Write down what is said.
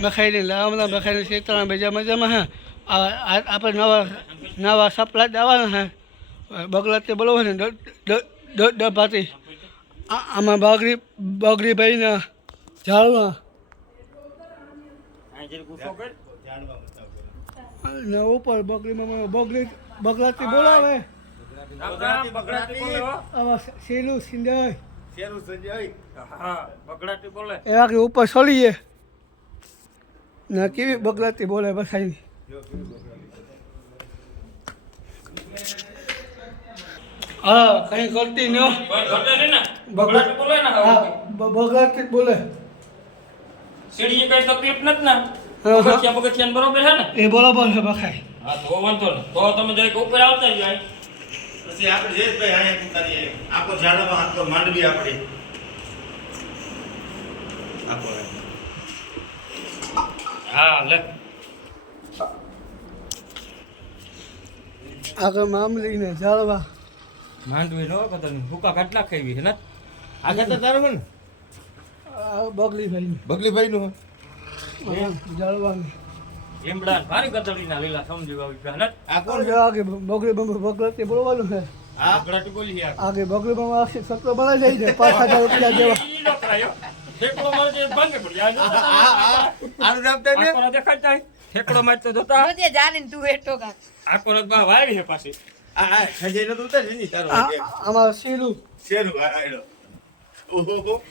બખાઈને લાવવાના બખાઈને શેતળા બીજા મજામાં હે આપણે નવા સપ્લાય દેવાના હે બગલા તે બોલો ને ડબ્બાથી આમાં બગરીભાઈના ઝાડવા ને ઉપર બગલાથી બોલાવે શેલું સિંધય એવા કે ઉપર છોડીએ ને કેવી બગલાથી બોલે બસાઈ હા કઈ કરતી ન બગલાથી બોલે સીડીએ કઈ તકલીફ નથી ને પગથિયા બરોબર છે ને એ બરોબર છે બખાઈ હા તો વાંધો ને તો તમે જરીક ઉપર આવતા જાય પછી આપણે જયેશભાઈ અહીંયા ઉતારીએ આખો ઝાડમાં આખો માંડવી આપણી આખો હા લે આગળ મામલીને ઝાડવા માંડવી નો કતર ભૂકા કાટલા ખાવી છે ને આ ખેતર તારું ને બગલીભાઈ નું ઝાડવાની લીમડા ભારી કતડીના લીલા સમજી આવી છે ને આ કોણ છે આગે બગલાથી બોલવાનું છે આ બગડાટી બોલી યાર આગે બગલીમાં સત્ર બનાવી જાય છે 5,000 રૂપિયા દેવા ઈ નો કરાયો ઠેકડો માર જે ભાંગે પડી આ આનું નામ થાય ને આકોરા દેખાય જાય ઠેકડો માર તો જોતા જોજે જાણીને તું એટો કા આકોરા બા વાવી છે પાછી આ ખજે ન ઉતાર ની તારો આમાં શેલું શેરું આ આડો ઓહો